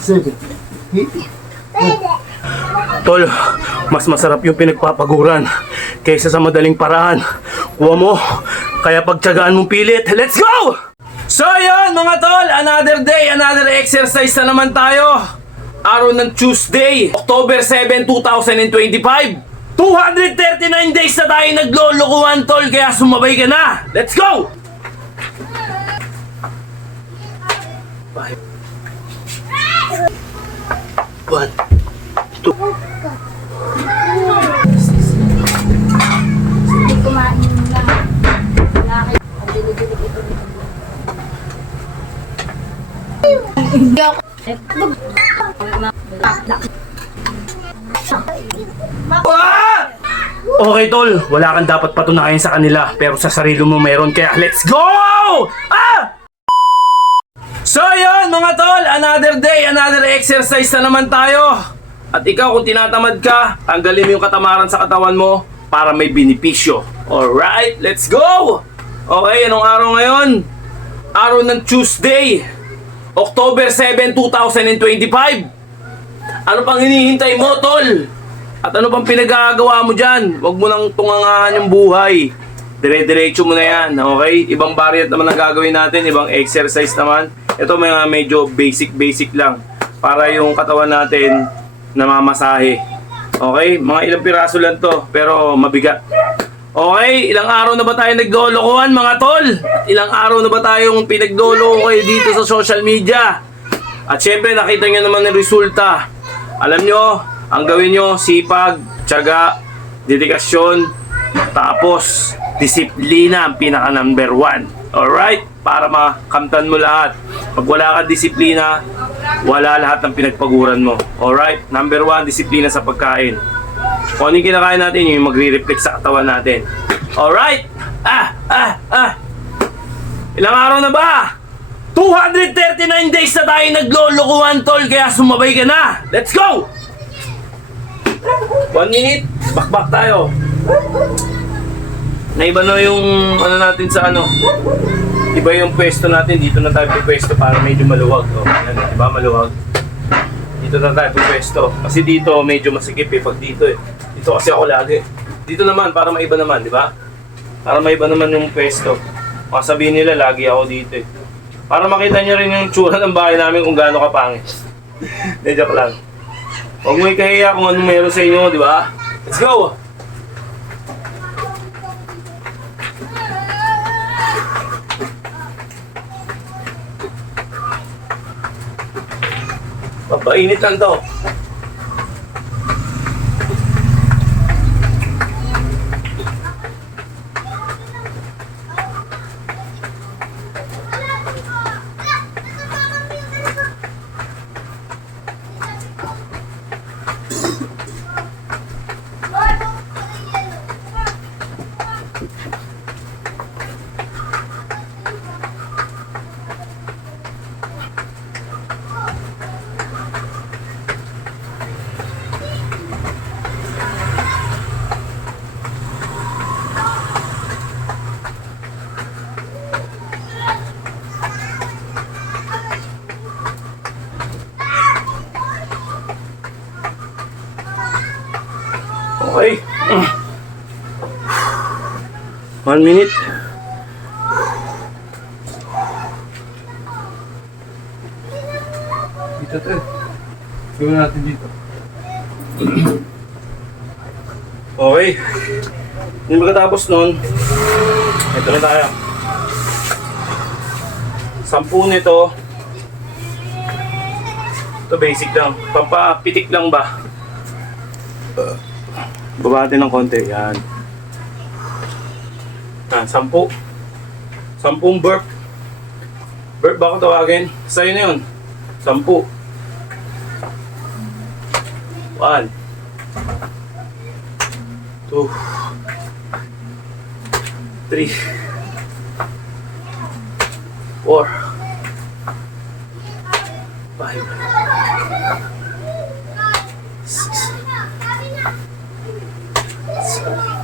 7, 8. Tol, mas masarap yung pinagpapaguran kaysa sa madaling paraan. Kuha mo, kaya pagtyagaan mong pilit. Let's go! So yun mga tol, another day, another exercise na naman tayo. Araw ng Tuesday, October 7, 2025. 239 days na tayo naglolokohan tol, kaya sumabay ka na. Let's go! 1, 2. Hindi kumain na. Wala kayo. Ang dili-dili ito. Hindi ako. Ah! Okay tol, wala kang dapat patunayan sa kanila, pero sa sarili mo meron, kaya let's go! Ah! So yun mga tol, another day, another exercise na naman tayo. At ikaw kung tinatamad ka, tanggalin mo yung katamaran sa katawan mo para may benepisyo. Alright, let's go! Okay, anong araw ngayon? Araw ng Tuesday, October 7, 2025. Ano pang hinihintay mo, tol? At ano pang pinagagawa mo dyan? Huwag mo nang tungangahan yung buhay. Dire-diretso mo na yan, okay? Ibang variant naman ang gagawin natin, ibang exercise naman. Ito mga medyo basic lang para yung katawan natin namamasahe. Okay? Mga ilang piraso lang to, pero mabigat. Okay? Ilang araw na ba tayo naglolokohan mga tol? At ilang araw na ba tayong pinagloloko kayo dito sa social media? At syempre nakita nyo naman ng resulta. Alam nyo, ang gawin nyo, sipag, tiyaga, dedikasyon, tapos disiplina ang pinaka number 1. Alright? Para makamtan mo lahat. Pag wala ka disiplina, wala lahat ng pinagpaguran mo. Alright? Number 1, disiplina sa pagkain. Kung ano yung kinakain natin, yung magre-reflect sa katawan natin. Alright? Ilang araw na ba? 239 days na tayo naglolokohan tol, kaya sumabay ka na. Let's go! 1 minute, bakbak tayo. Naiba na yung ano natin sa ano. Iba yung pwesto natin, dito na tayo pwesto para medyo maluwag. O, yan, diba maluwag? Dito na tayo pwesto. Kasi dito medyo masikip eh, pag dito eh. Dito kasi ako lagi. Dito naman, para maiba naman, di ba? Para maiba naman yung pwesto. Sabihin nila, lagi ako dito eh. Para makita nyo rin yung tsura ng bahay namin kung gaano kapangit. De, joke lang. Huwag mo ikahiya kung anong meron sa inyo, di ba? Let's go! Papainit lang to. Okay. 1 minute. Dito to eh. Gawin natin dito. Okay. Hindi magkatapos nun. Ito na tayo. 10 nito. Ito basic lang. Pampapitik lang ba? Baba natin ng konti. Yan. 10. 10 burp. Burp ba ako tawagin? Sa'yo na yun. 10. 1, 2, 3, 4, 5, 6, 7, 8,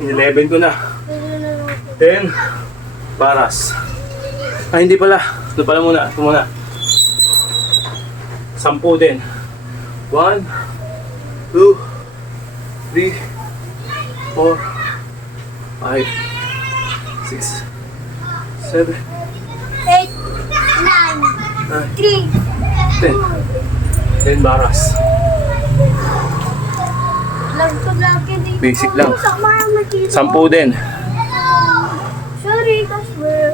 11 ko na. 10 baras. Ay, hindi pala. Ito pala muna. Ito muna. 10 din. 1, 2, 3, 4, 5, 6, 7, 8, 9, 3, 10 baras. lagi dito. Basic lang. Sama mo dito. 10 din. Sorry, customer.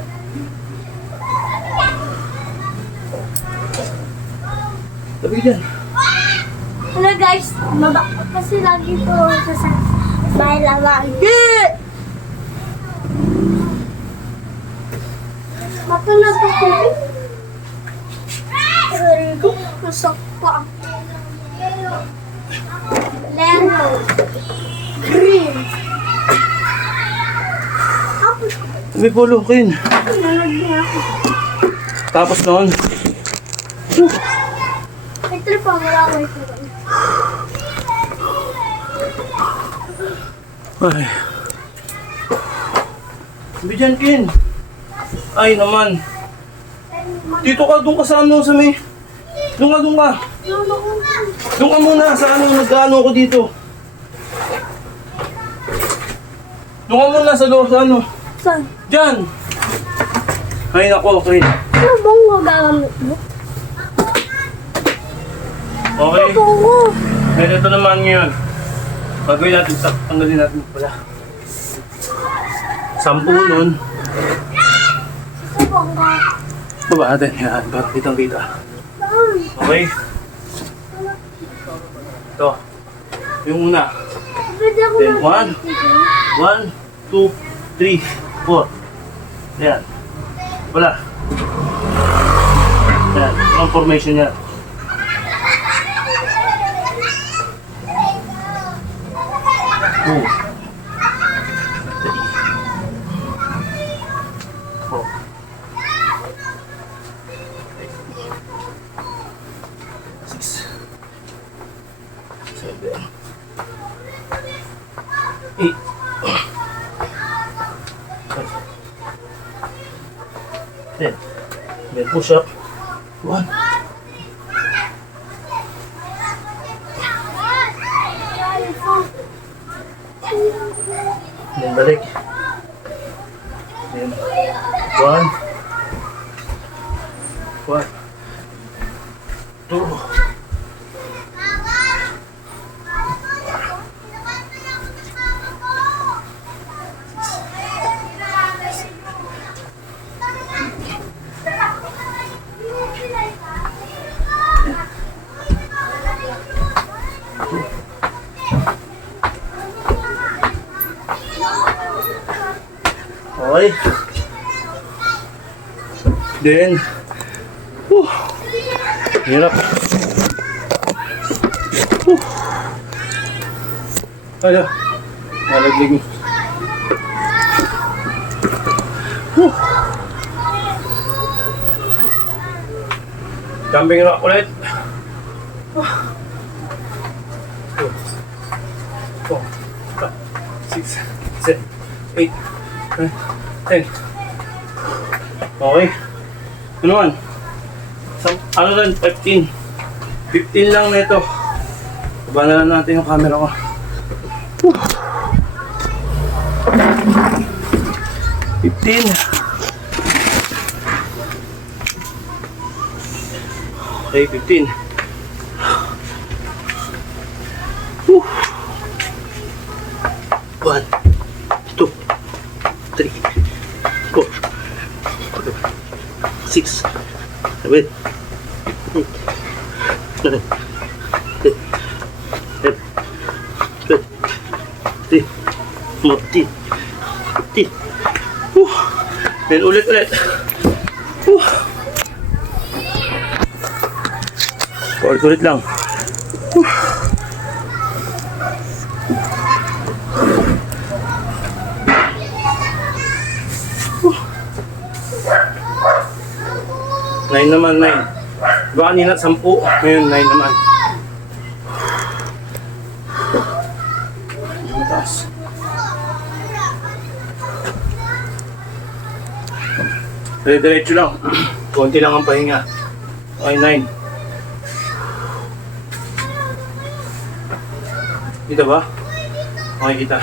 Tabi dyan. Hello guys, kasi lagi po sa may lawang. Matulog ako. Sorry ko, masak pa. Lemon. Green. Tapos, Tabi po, Lukin. nalagyan ako. Tapos noon. Ito pa, wala ko ito. Ay. Tabi dyan, Kin. Ay naman. Dito ka, doon ka sa ano, sa may... Doon ka, doon ka. Doon ka muna sa ano, nag-ano ako dito. Doon ka muna sa loob, sa ano. Saan? Diyan. Ay nako, okay. Ano bang magagamit mo? Okay. Oo. Ito naman ngayon. Gagawin natin, tanggalin natin pala. 10 nun. Ano bang Baba natin, yan, para kitang kita. Okay. Ito. Yung una. Pwede ako Then, na. 1, 2, 3, 4. Yan. Wala. Yan. Ang formation niya. Two. 3. 4. 6. 7. 8. Then push up. 1. Then balik. Then 1. 1. 2. Okay. Then, hirap. Ala, nalaglig mo. Jumping rock ulit. 4, 5, 6, 7, 8, 9, 10. Okay. Ano man? Ano lang? 15. 15 lang na ito. Baba na lang natin yung camera ko. 15. Okay, 15. One, 2, 3, 4, 6, 7, 8, 9, 10, 11, 12, 13, 14, 15. Then ulit. Ulit lang. Nine naman, 9. Diba kanina 10? Ngayon 9 naman. Mataas. Diretso lang. Konti lang ang pahinga. Okay, 9. Dito ba? Okay, kita.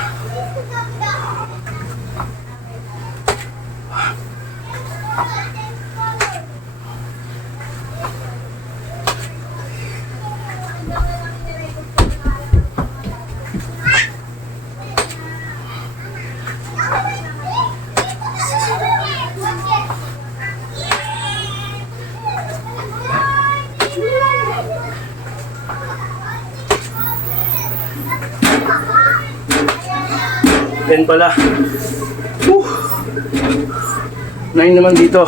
Then pala. 9 naman dito.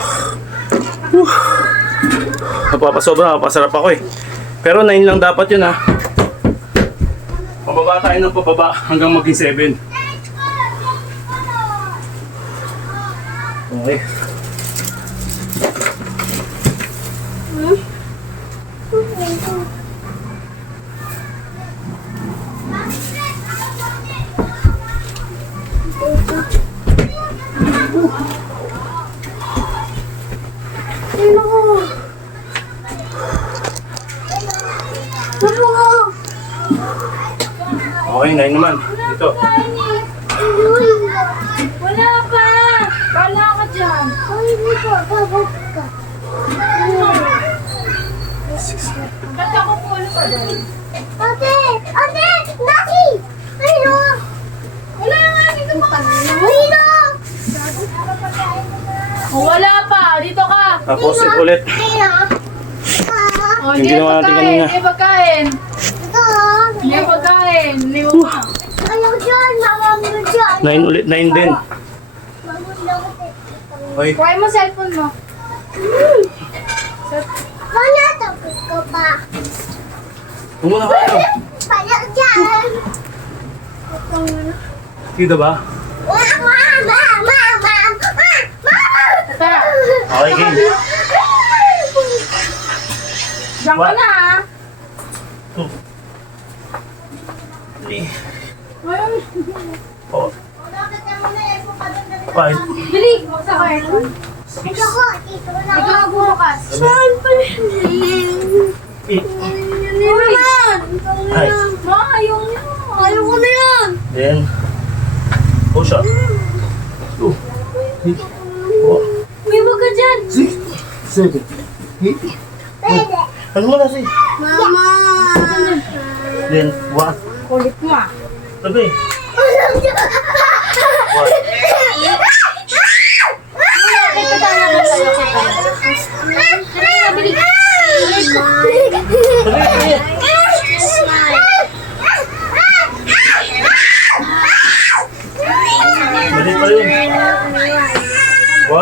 Napapasobra, napapasarap ako eh. Pero 9 lang dapat yun ha. Pababa tayo ng pababa hanggang maging 7. Okay. Okay, 9 naman. Dito. Wala pa! Wala ka dyan. Ba't ako pulo pa doon? Ate! Ate! Naki! Ayun! Wala nga, dito pa. Ayun! Wala pa, dito ka. Tapos ulit. Ayun! Oh, Yung hindi ginawa natin pagkain, kanina. hindi pagkain. Ito! Hindi pagkain, hindi mo pa. Ayaw dyan! Mama mo dyan! 9 ulit, 9 din. Okay. Kuhay mo cellphone mo. Wala tapos ko pa. Tumuna kayo. Ayaw dyan! Dito ba? Mama! Mama! Mama! Tara, Okay, game. diyan ka na ha. 2, 3, Ayun. 4, 5, Bili, magsakay. Ito ko! Ito na Ikaw ang bukas. 8, Naman! Ay. Ma, ayaw niyo. Ayaw ko na yan! then push up. 2, 3, 4, May wag ka dyan. 6, 7, 8. Pwede! Ano mo na si? Mama! Then 1. Kulit mo ah. Tabi. Ayaw dyan! 1. Ito tayo na tayo sa tayo. Kanina, bili. Tabi. Mali pa rin. 1, 2,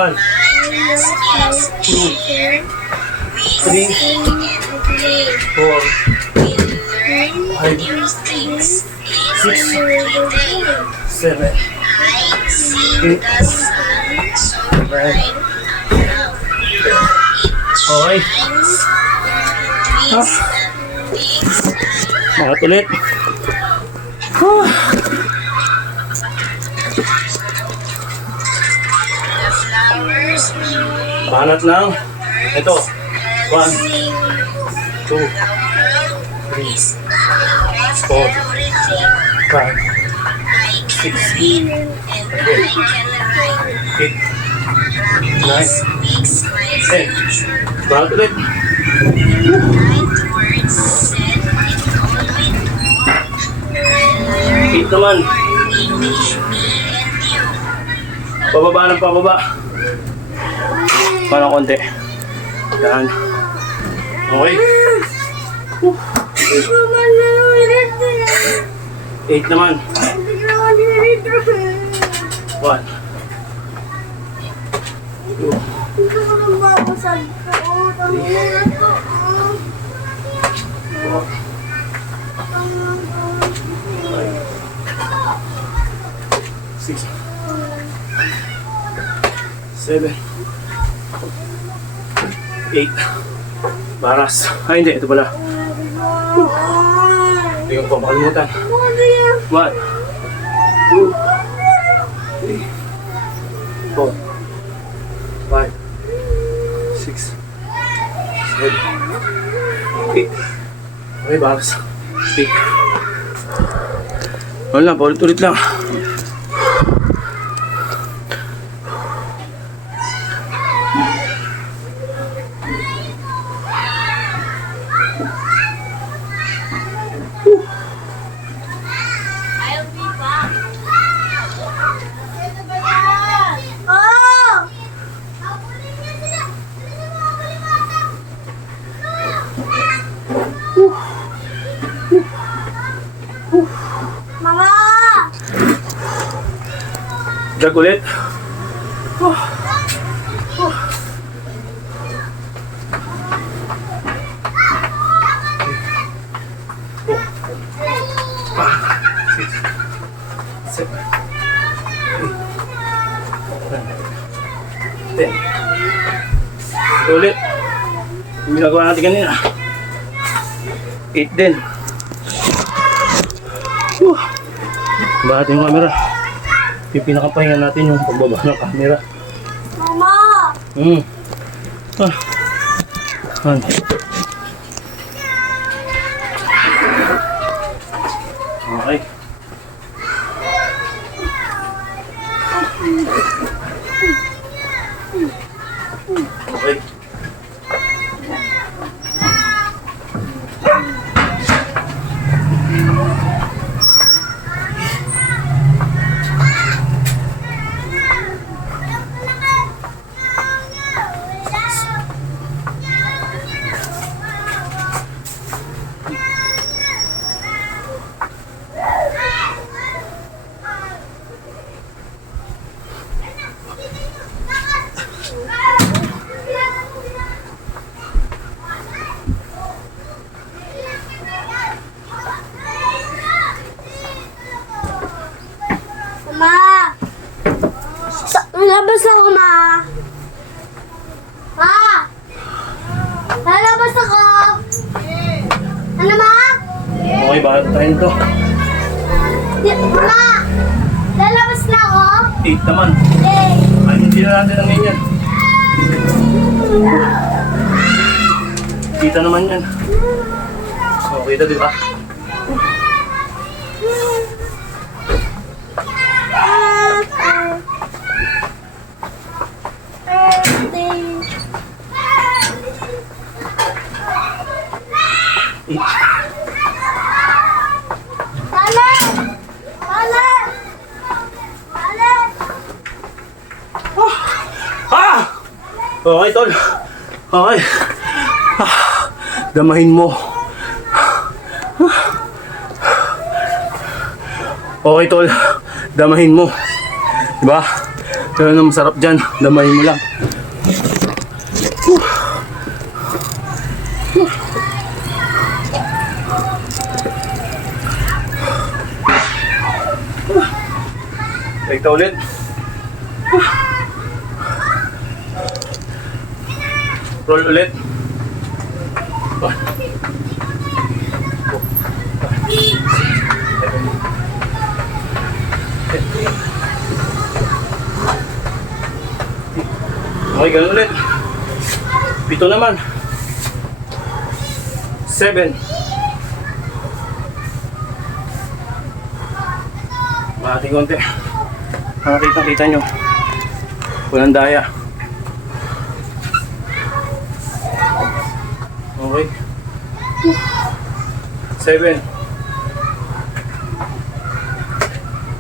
3, 4, 5, 6, 7, 8, 9. Okay. Angat ulit. Panat ng ito. 1, 2, 3, 4, 5, 6, 8, 9, 10. Panat ulit. 8 naman. Pababa ng pababa. Parang konti. Yan. Okay. 8 naman. 1, 2, 6, 7, 8. Baras. Ay, hindi. Ito pala. Ito yung pamakalimutan. 1, 2, 3, 4, 5, 6, 7, 8, 9, 10. Okay. Okay, bakas. Okay. Wala, paulit-ulit lang. Oh! Mama! Drag ulit. Seven. Ten. Ulit. Yung ginagawa natin kanina. 8 din. Bahatin yung camera. Pinakapahinga natin yung pagbaba ng camera. Mama! Ah. Okay. Okay. Ma! Lalabas ako, ma! Ma! Lalabas ako! Ano, ma? Okay, bakit tayo nito? Ma! Lalabas na ako? 8 naman. Eh! Ay, hindi na natin ang ganyan. Kita naman yan. So, kita di ba? Pala! Pala! Pala! Ah! Okay, tol. Okay. Ah, damahin mo. Okay, tol. Damahin mo. Diba? Pero na masarap dyan. Damahin mo lang. Ito ulit. Roll ulit. Okay, ganun ulit. 7 naman. 7. Mahating konti. Nakakita nyo. Walang daya. Okay. 7.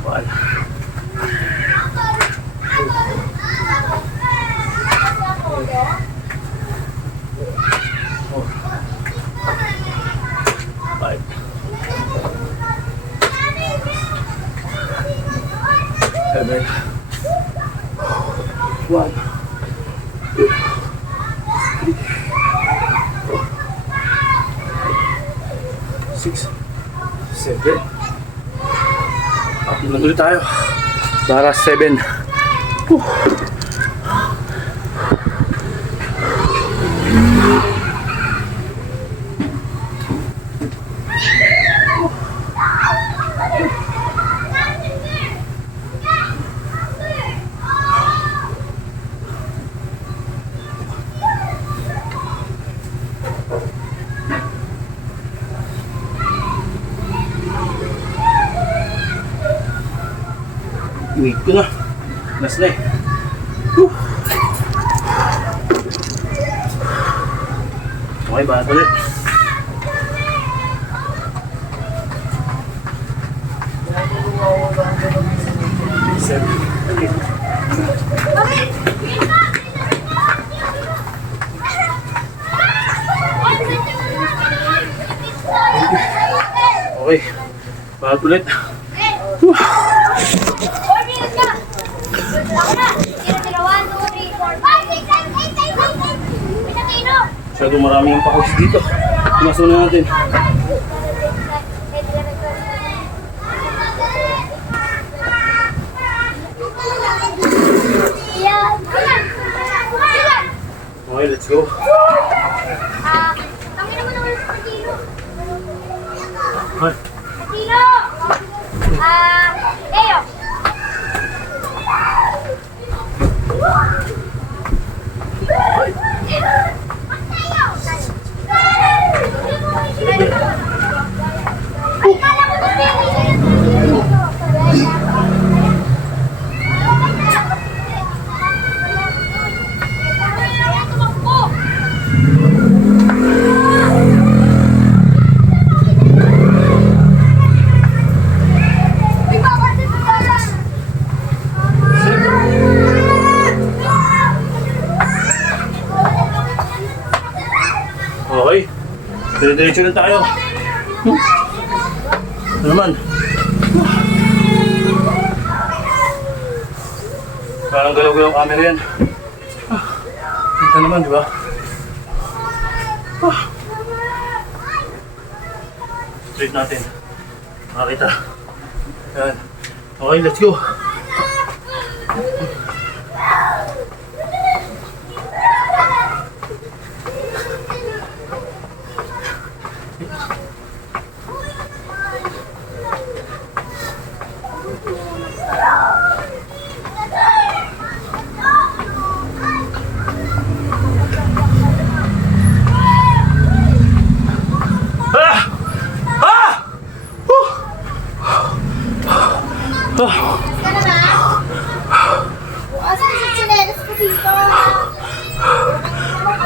1. 5. 7. 1. 2. 6. 7. Naman ulit tayo. Para 7. Wait ko na. Last na eh. Whew. Okay, banat ulit. Okay, banat ulit. Masyado marami yung pakos dito. Pumasok na natin. Okay, let's go. Hi. Eyo. Okay. Dire-diretso na tayo. Ano naman? Parang galaw-galaw ang camera yan. Ito naman, di ba? Straight natin. Makakita. Yan. Okay, let's go.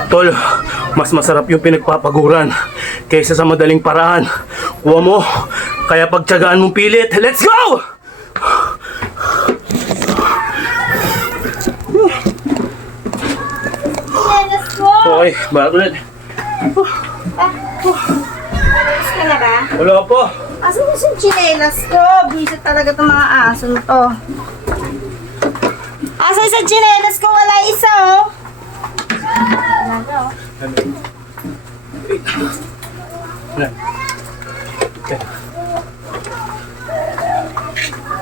Tol, mas masarap yung pinagpapaguran kaysa sa madaling paraan. Kuha mo, kaya pagtiyagaan mong pilit. Let's go! Let's go! Okay, balat ulit. Alas ka na ba? Wala po. Asan mo yung chinelas ko? Bisit talaga itong mga aso na to. Asan sa chinelas ko? Wala isa oh. Wala ka oh.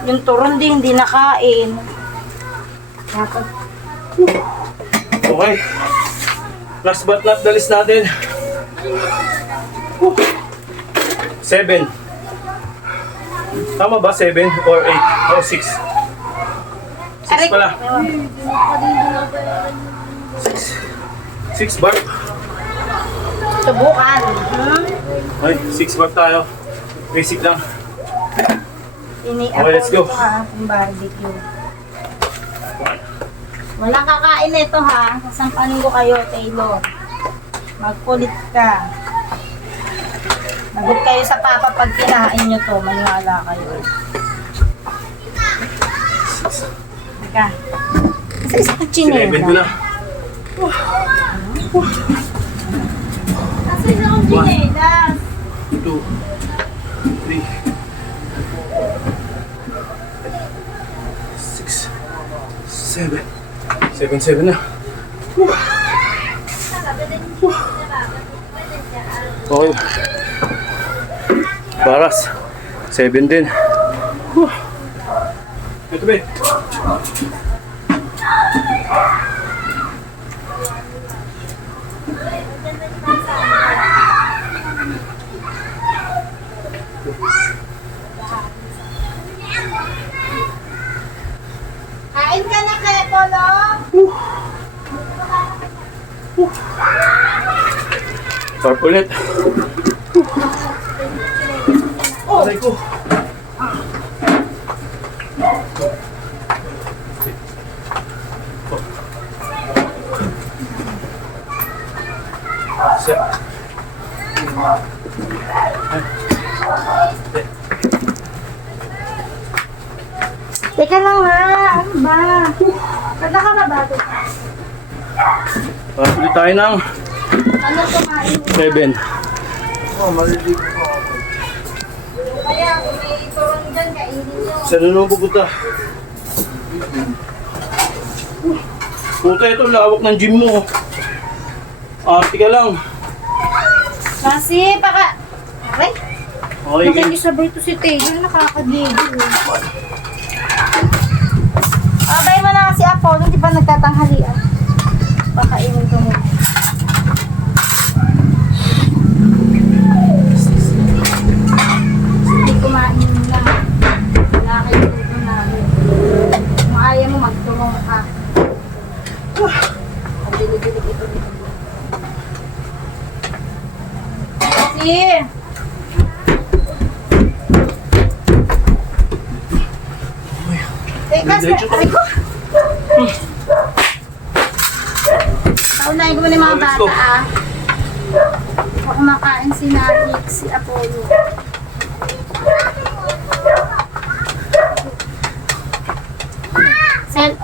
Yung turon din, hindi nakain. Dapat. Okay. Last but not the least natin. 7. Tama ba? 7 or 8 or 6? 6 pala. 6 bar. Subukan. Okay, 6 bar tayo. Basic lang. Okay, let's go. Yung barbecue. Walang kakain nito ha. Sasampanin ko kayo, Taylor. Magkulit ka. Magot kayo sa papa pag kinain nyo to. Maniwala kayo. Teka. Isa-isa ka 11 ko na. Kasi isa kong chinelas. 2, 3, 6, 7. 7 na. Okay. Baras. 7 din. Ito ba? Kain ka na kaya, Polo? Sarap ulit. Aray ko. Teka lang ha, ano ba? Kada ka na ba? Pili tayo ng Ano kumain? 7. Kaya kung may turong dyan, kainin nyo. Saan na naman pupunta? Puta, ito lawak ng gym mo. Arte ka lang. Kasi, baka... Aray, Okay, nakikisabay to si Taylor, nakakagigil. Abay mo na kasi Apollo, hindi pa nagtatanghalian. Pakainin ko muna. Hindi kumain na. Wala kayo tuto namin. Kung ayaw mo, magtulong ka. Pagdilig-dilig ito dito. Kasi... Teka, aray ko. Paunahin ko muna yung mga Let's go. bata ah. Baka kumakain si Narik, si Apollo.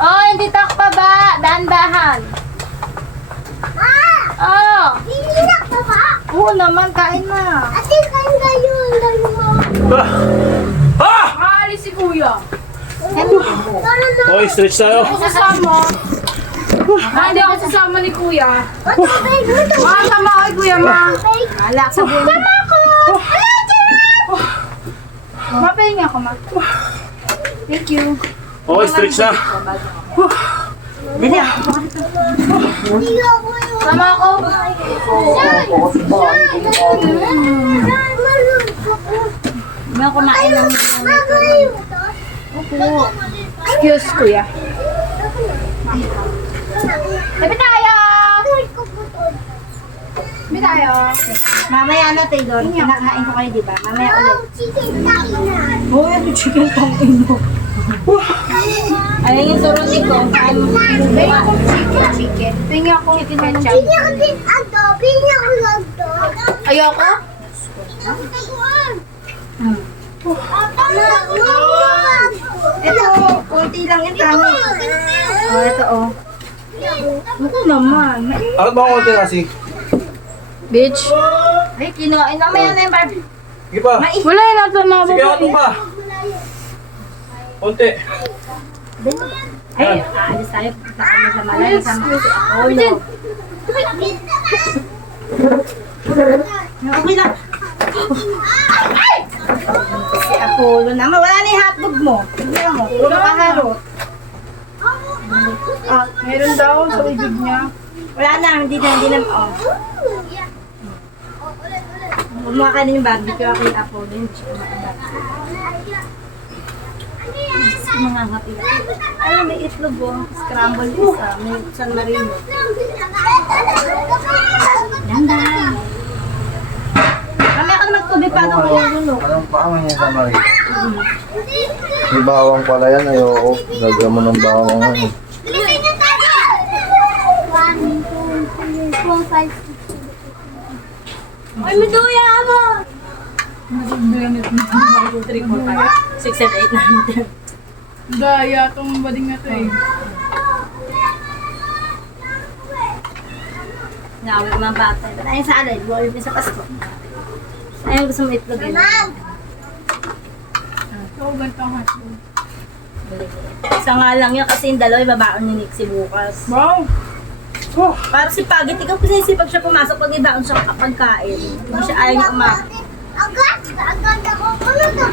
Oh, hindi tak pa ba? Dahan-dahan. Oh. Hininak na ba? Oo naman, kain na. Ate, kain kayo. Ah! Ah! Maalis si Kuya. Okay, stretch tayo. Ako sasama. Hindi ako sasama ni Kuya. Sama ako kay Kuya, ma. Wala, sabihin mo. Mapahinga ako, ma. Thank you. Okay, stretch na. Dali ah. Sama ako. May kumain ng Excuse, Kuya. Tabi tayo! Tabi tayo. Mamaya na, Taylor. Kinakain ko kayo, di ba? Mamaya ulit. Chicken kain na. Oh, yung chicken tong ino. Ayun yung suruti ko. Pahinga akong chicken. Pahinga akong ketchup. Pinyak din ato. Pinyak lang to. Ayoko? Ito, konti lang yung kami. Oh, ito oh. Ano naman? Bakit ba ako konti kasi? Bitch. Ay, kinuhain. Mamaya na yung Barbie. Sige pa. Wala yung nasa na Sige, konti pa. Konti. Ay, alis tayo. Punta kami sa malay. Oh, no. Okay lang. Si Apollo naman. Wala na yung hotdog mo. Tignan mo. Puro kaharot. Ah, meron daw sa ibig niya. Wala na. Hindi na. Oh. Kumuha ka na yung barbecue ako yung Apollo. Hindi siya mga happy. Ay, may itlog oh. Scramble isa. May San Marino. Ganda. Kami ako magtubig paano ko yung Anong paano niya sa Marie? May bawang pala yan, ayoko. Lagyan mo ng bawang ano. Ay, may duya mo! 3, 4, 5, 6, 7, 8, 9, 10. Gaya tong bading na to eh. Nawi ko mga bata. Ba't ayun sa alay? Buhay mo sa Pasko. Ayun gusto mo itlog yun. So, ganito ang hotdog. Isa nga lang yun kasi yung dalawa ibabaon ni Nixie bukas. Wow! Para si Pagit, ikaw sinisipag siya pumasok pag ibaon siya kapag kain. Hindi siya ayaw niya umakit. Agad! Agad ako. Ano na?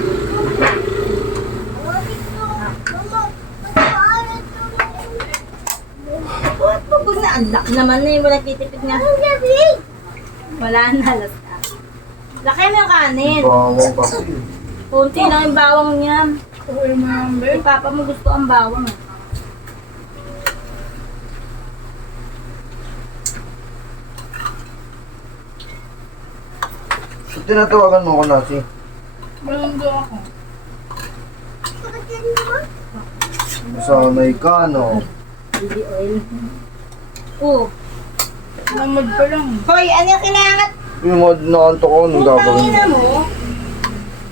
Pag na-unlock naman na wala titipid nga. Wala na, last na. Laki mo yung kanin. Bawang kasi. Kunti lang yung bawang niya. Kukuha mo naman ba Si Papa mo gusto ang bawang. Eh. So, tinatawagan mo ko nasi. Balong do ako. Sanay ka, no? Baby oil. Oh. Namad pa lang. Hoy, ano yung kinangat? Yung mga nakanto ko, anong gagawin mo? Putangina mo.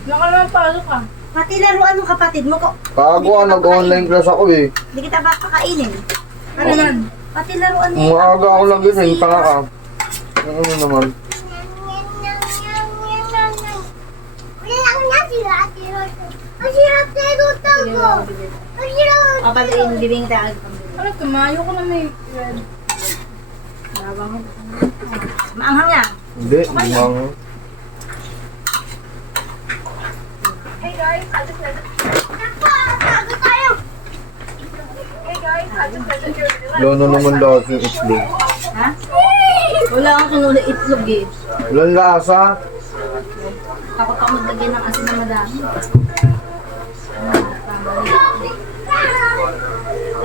Nakalaman pasok ka. Pati laruan ng kapatid mo ko. Kago, nag-online class ako eh. Hindi kita ba kakainin? Ano yan? Pati laruan mo. Umaga ako nagising, tanga ka. Ano naman? Wala na sila, Ate Rose. Ang hirap na iluto ko. Ang hirap. O, pati yung bibing tayo. Ano ito, mayo ko na may red. Maanghang nga. Hindi, limang. Bago tayo. Lono naman daw yung itlog. Ha? Wala akong kinuli itlog eh. Walang lasa. Takot ako maglagay ng asin na madami.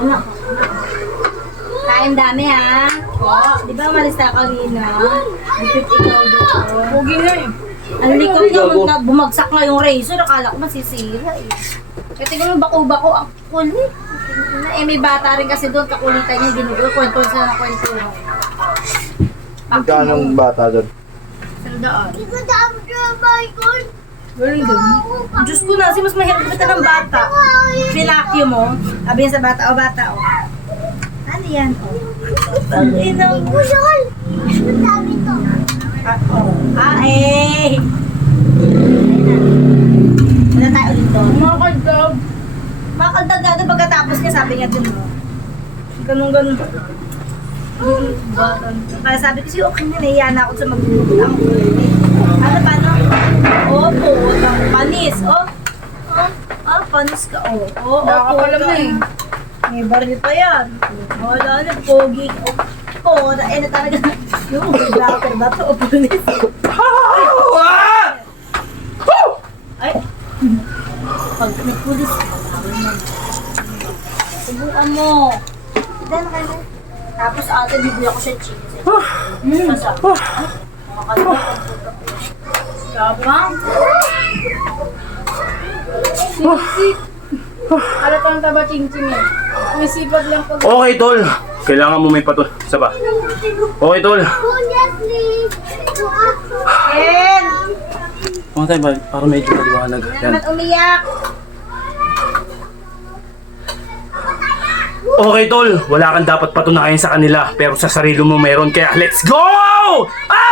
Ano? Kain dami ha. Di ba umalis na kanina? Lipit ikaw doon. Pugi na eh. Ang likod niya na bumagsak nga yung razor. Akala ko masisira eh. Eh, tingnan mo bako-bako ang kulit. Eh, may bata rin kasi doon. Kakulitan niya ginugulo. Kwento sila ng kwento. Magkano ang bata doon? Sandaan. Hindi ko dami trabaho ko. Galing din. Diyos ko na, mas mahirap kita ng bata. Pinakyo mo. Sabi niya sa bata, o bata, o. Ano yan, o? Ang inang Kusol. Ang dami to. eh! Wala tayo ulit to. Makakadab. Makakaldagado pagkatapos niya, sabi niya dun, o. Ganun. Kaya sabi ko siya, okay na, nahiya na ako sa magluluto. Ano pa, no? Opo, panis, oh. Panis ka, oh. Nakakapalam na eh. May baril pa yan. Wala na, pogi. Oh, na talaga. Yung vlogger ba to? O pulis? Ay! Pag may pulis, subukan mo. Dahil na kayo. Tapos ate, bibili ako siya cheese. Masarap. Makakalimutan ko ito. Tapang. Sisik. Alatang taba ching-ching eh. May sipag lang pag... Okay, tol. Kailangan mo may pato. Isa ba? Okay, tol. Kuya, please. Ken! Mga tayo ba? Para medyo maliwanag. Hindi na Yan. naman umiyak. Okay, tol. Wala kang dapat patunayan sa kanila. Pero sa sarili mo meron. Kaya let's go! Ah!